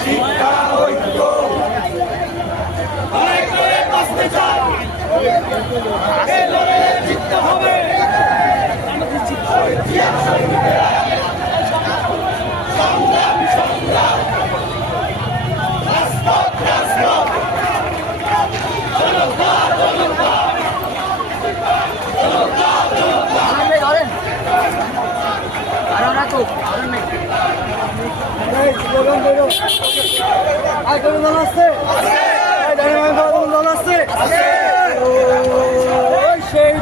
শিক্ষা ঐক্য বাঁচতে চাই, আগে লড়ে জিততে হবে। সংগ্রাম সংগ্রাম রাজপথ রাজপথ জনতা জনতা জনতা জনতা। সেই